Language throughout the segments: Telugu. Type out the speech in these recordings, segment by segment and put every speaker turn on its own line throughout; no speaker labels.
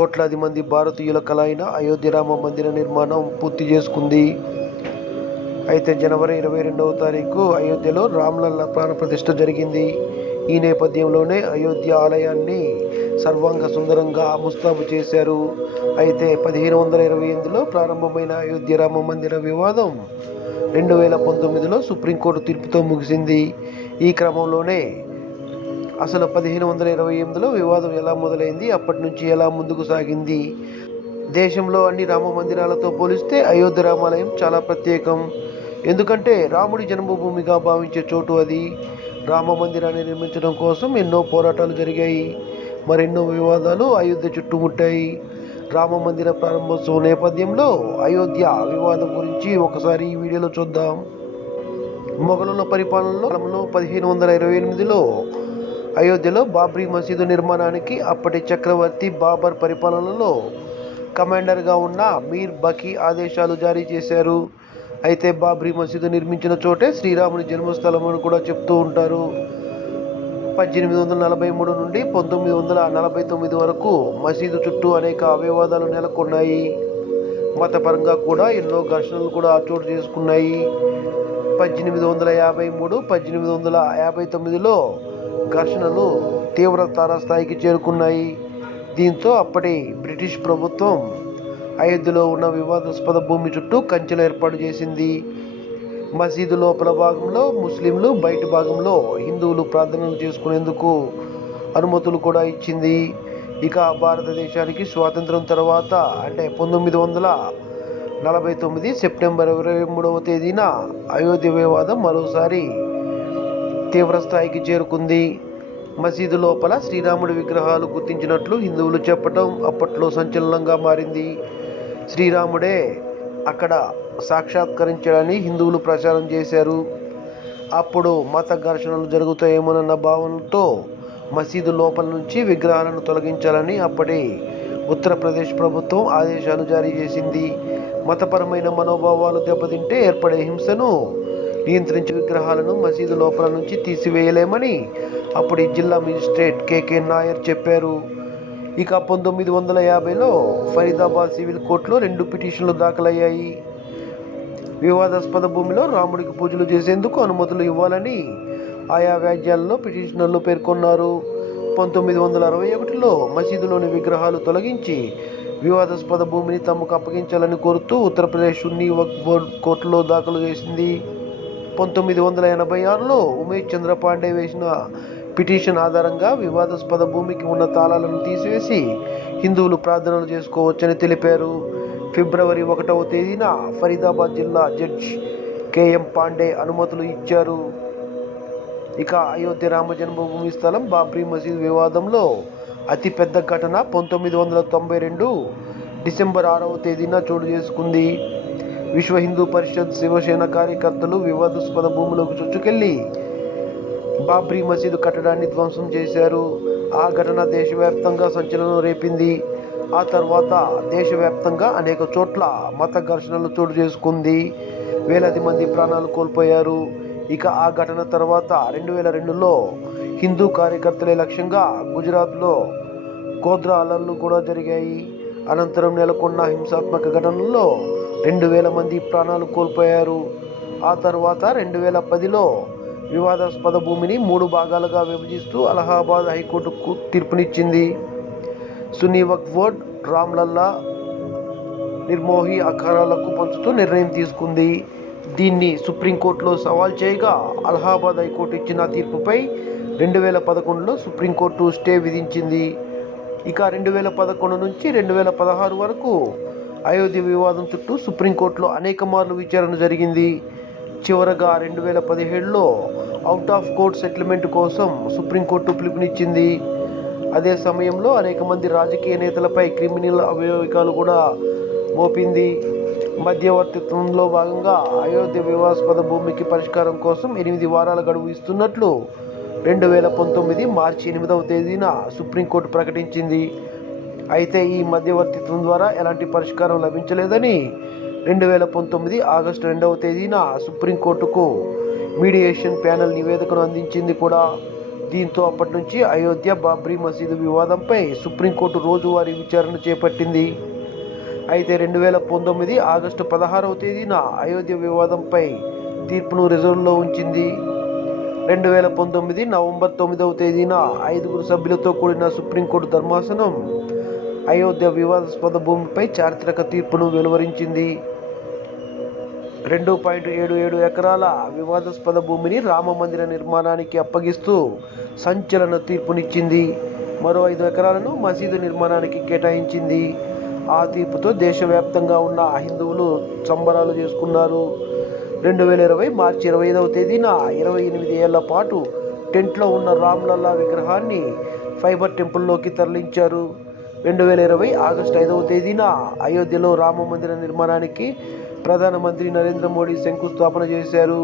కోట్లాది మంది భారతీయుల కళ అయిన అయోధ్య రామ మందిర నిర్మాణం పూర్తి చేసుకుంది. అయితే జనవరి ఇరవై రెండవ తారీఖు అయోధ్యలో రామ్లల్ల ప్రాణప్రతిష్ఠ జరిగింది. ఈ నేపథ్యంలోనే అయోధ్య ఆలయాన్ని సర్వాంగ సుందరంగా ముస్తాబు చేశారు. అయితే పదిహేను వందల ఇరవై ఎనిమిదిలో ప్రారంభమైన అయోధ్య రామ మందిర వివాదం రెండు వేల పంతొమ్మిదిలో సుప్రీంకోర్టు తీర్పుతో ముగిసింది. ఈ క్రమంలోనే అసలు పదిహేను వందల ఇరవై ఎనిమిదిలో వివాదం ఎలా మొదలైంది? అప్పటి నుంచి ఎలా ముందుకు సాగింది? దేశంలో అన్ని రామ మందిరాలతో పోలిస్తే అయోధ్య రామాలయం చాలా ప్రత్యేకం. ఎందుకంటే రాముడి జన్మభూమిగా భావించే చోటు అది. రామ మందిరాన్ని నిర్మించడం కోసం ఎన్నో పోరాటాలు జరిగాయి. మరెన్నో వివాదాలు అయోధ్య చుట్టుముట్టాయి. రామ మందిర ప్రారంభోత్సవం నేపథ్యంలో అయోధ్య వివాదం గురించి ఒకసారి ఈ వీడియోలో చూద్దాం. మొఘలుల పరిపాలనలో పదిహేను వందల ఇరవై ఎనిమిదిలో అయోధ్యలో బాబ్రీ మసీదు నిర్మాణానికి అప్పటి చక్రవర్తి బాబర్ పరిపాలనలో కమాండర్గా ఉన్న మీర్ బకీ ఆదేశాలు జారీ చేశారు. అయితే బాబ్రీ మసీదు నిర్మించిన చోటే శ్రీరాముని జన్మస్థలం అని కూడా చెప్తూ ఉంటారు. పద్దెనిమిది వందల నలభై మూడు నుండి పంతొమ్మిది వందల నలభై తొమ్మిది వరకు మసీదు చుట్టూ అనేక అవివాదాలు నెలకొన్నాయి. మతపరంగా కూడా ఎన్నో ఘర్షణలు కూడా చోటు చేసుకున్నాయి. పద్దెనిమిది వందల యాభై మూడు పద్దెనిమిది వందల యాభై తొమ్మిదిలో ఘర్షణలు తీవ్ర స్థాయికి చేరుకున్నాయి. దీంతో అప్పటి బ్రిటిష్ ప్రభుత్వం అయోధ్యలో ఉన్న వివాదాస్పద భూమి చుట్టూ కంచెలు ఏర్పాటు చేసింది. మసీదు లోపల భాగంలో ముస్లింలు బయట భాగంలో హిందువులు ప్రార్థనలు చేసుకునేందుకు అనుమతులు కూడా ఇచ్చింది. ఇక భారతదేశానికి స్వాతంత్రం తర్వాత అంటే పంతొమ్మిది వందల నలభై తొమ్మిది సెప్టెంబర్ ఇరవై మూడవ తేదీన అయోధ్య వివాదం మరోసారి తీవ్ర స్థాయికి చేరుకుంది. మసీదు లోపల శ్రీరాముడి విగ్రహాలు గుర్తించినట్లు హిందువులు చెప్పటం అప్పట్లో సంచలనంగా మారింది. శ్రీరాముడే అక్కడ సాక్షాత్కరించడని హిందువులు ప్రచారం చేశారు. అప్పుడు మత ఘర్షణలు జరుగుతాయేమోనన్న భావనతో మసీదు లోపల నుంచి విగ్రహాలను తొలగించాలని అప్పటి ఉత్తరప్రదేశ్ ప్రభుత్వం ఆదేశాలు జారీ చేసింది. మతపరమైన మనోభావాలు దెబ్బతింటే ఏర్పడే హింసను నియంత్రించే విగ్రహాలను మసీదు లోపల నుంచి తీసివేయలేమని అప్పుడు జిల్లా మేజిస్ట్రేట్ కేకే నాయర్ చెప్పారు. ఇక పంతొమ్మిది వందల యాభైలో ఫరీదాబాద్ సివిల్ కోర్టులో రెండు పిటిషన్లు దాఖలయ్యాయి. వివాదాస్పద భూమిలో రాముడికి పూజలు చేసేందుకు అనుమతులు ఇవ్వాలని ఆయా వ్యాజ్యాల్లో పిటిషనర్లు పేర్కొన్నారు. పంతొమ్మిది వందల అరవై ఒకటిలో మసీదులోని విగ్రహాలు తొలగించి వివాదాస్పద భూమిని తమకు అప్పగించాలని కోరుతూ ఉత్తరప్రదేశ్ సున్నీ వక్ బోర్డ్ కోర్టులో దాఖలు చేసింది. పంతొమ్మిది వందల ఎనభై ఆరులో ఉమేష్ చంద్ర పాండే వేసిన పిటిషన్ ఆధారంగా వివాదాస్పద భూమికి ఉన్న తాళాలను తీసివేసి హిందువులు ప్రార్థనలు చేసుకోవచ్చని తెలిపారు. ఫిబ్రవరి ఒకటవ తేదీన ఫరీదాబాద్ జిల్లా జడ్జ్ కేఎం పాండే అనుమతులు ఇచ్చారు. ఇక అయోధ్య రామ జన్మభూమి స్థలం బాబ్రీ మసీద్ వివాదంలో అతిపెద్ద ఘటన పంతొమ్మిది వందల తొంభై రెండు డిసెంబర్ ఆరవ తేదీన చోటు చేసుకుంది. విశ్వ హిందూ పరిషత్ శివసేన కార్యకర్తలు వివాదాస్పద భూములకు చొచ్చుకెళ్ళి బాబ్రీ మసీదు కట్టడాన్ని ధ్వంసం చేశారు. ఆ ఘటన దేశవ్యాప్తంగా సంచలనం రేపింది. ఆ తర్వాత దేశవ్యాప్తంగా అనేక చోట్ల మత ఘర్షణలు చోటు చేసుకుంది. వేలాది మంది ప్రాణాలు కోల్పోయారు. ఇక ఆ ఘటన తర్వాత రెండు వేల రెండులో హిందూ కార్యకర్తలే లక్ష్యంగా గుజరాత్లో గోద్రా అలర్లు కూడా జరిగాయి. అనంతరం నెలకొన్న హింసాత్మక ఘటనల్లో రెండు వేల మంది ప్రాణాలు కోల్పోయారు. ఆ తర్వాత రెండు వేల పదిలో వివాదాస్పద భూమిని మూడు భాగాలుగా విభజిస్తూ అలహాబాద్ హైకోర్టుకు తీర్పునిచ్చింది. సునీ వక్ఫ్ బోర్డ్ రామ్లల్లా నిర్మోహి అఖారాలకు పంచుతూ నిర్ణయం తీసుకుంది. దీన్ని సుప్రీంకోర్టులో సవాల్ చేయగా అలహాబాద్ హైకోర్టు ఇచ్చిన తీర్పుపై రెండు వేల పదకొండులో సుప్రీంకోర్టు స్టే విధించింది. ఇక రెండు వేల పదకొండు నుంచి రెండు వేల పదహారు వరకు అయోధ్య వివాదం చుట్టూ సుప్రీంకోర్టులో అనేక మార్లు విచారణ జరిగింది. చివరగా రెండు వేల పదిహేడులో అవుట్ ఆఫ్ కోర్ట్ సెటిల్మెంట్ కోసం సుప్రీంకోర్టు పిలుపునిచ్చింది. అదే సమయంలో అనేక మంది రాజకీయ నేతలపై క్రిమినల్ అభియోగాలు కూడా మోపింది. మధ్యవర్తిత్వంలో భాగంగా అయోధ్య వివాదాస్పద భూమికి పరిష్కారం కోసం ఎనిమిది వారాల గడువు ఇస్తున్నట్లు రెండు వేల పంతొమ్మిది మార్చి ఎనిమిదవ తేదీన సుప్రీంకోర్టు ప్రకటించింది. అయితే ఈ మధ్యవర్తిత్వం ద్వారా ఎలాంటి పరిష్కారం లభించలేదని రెండు వేల పంతొమ్మిది ఆగస్టు రెండవ తేదీన సుప్రీంకోర్టుకు మీడియేషన్ ప్యానెల్ నివేదికను అందించింది కూడా. దీంతో అప్పటి నుంచి అయోధ్య బాబ్రీ మసీదు వివాదంపై సుప్రీంకోర్టు రోజువారీ విచారణ చేపట్టింది. అయితే రెండు వేల పంతొమ్మిది ఆగస్టు పదహారవ తేదీన అయోధ్య వివాదంపై తీర్పును రిజర్వ్లో ఉంచింది. రెండు వేల పంతొమ్మిది నవంబర్ తొమ్మిదవ తేదీన ఐదుగురు సభ్యులతో కూడిన సుప్రీంకోర్టు ధర్మాసనం అయోధ్య వివాదాస్పద భూమిపై చారిత్రక తీర్పును వెలువరించింది. రెండు పాయింట్ ఏడు ఏడు ఎకరాల వివాదాస్పద భూమిని రామ మందిర నిర్మాణానికి అప్పగిస్తూ సంచలన తీర్పునిచ్చింది. మరో ఐదు ఎకరాలను మసీదు నిర్మాణానికి కేటాయించింది. ఆ తీర్పుతో దేశవ్యాప్తంగా ఉన్న హిందువులు సంబరాలు చేసుకున్నారు. రెండు వేల ఇరవై మార్చి ఇరవై ఐదవ తేదీన ఇరవై ఎనిమిది ఏళ్ళ పాటు టెంట్లో ఉన్న రామ్లల్లా విగ్రహాన్ని ఫైబర్ టెంపుల్లోకి తరలించారు. రెండు వేల ఇరవై ఆగస్టు ఐదవ తేదీన అయోధ్యలో రామ మందిర నిర్మాణానికి ప్రధానమంత్రి నరేంద్ర మోడీ శంకుస్థాపన చేశారు.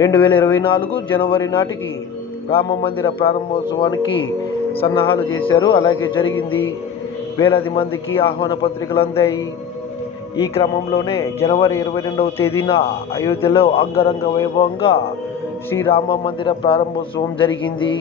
రెండు వేల ఇరవై నాలుగు జనవరి నాటికి రామ మందిర ప్రారంభోత్సవానికి సన్నాహాలు చేశారు. అలాగే జరిగింది. వేలాది మందికి ఆహ్వాన పత్రికలు అందాయి. ఈ క్రమంలోనే జనవరి ఇరవై రెండవ తేదీన అయోధ్యలో అంగరంగ వైభవంగా శ్రీరామ మందిర ప్రారంభోత్సవం జరిగింది.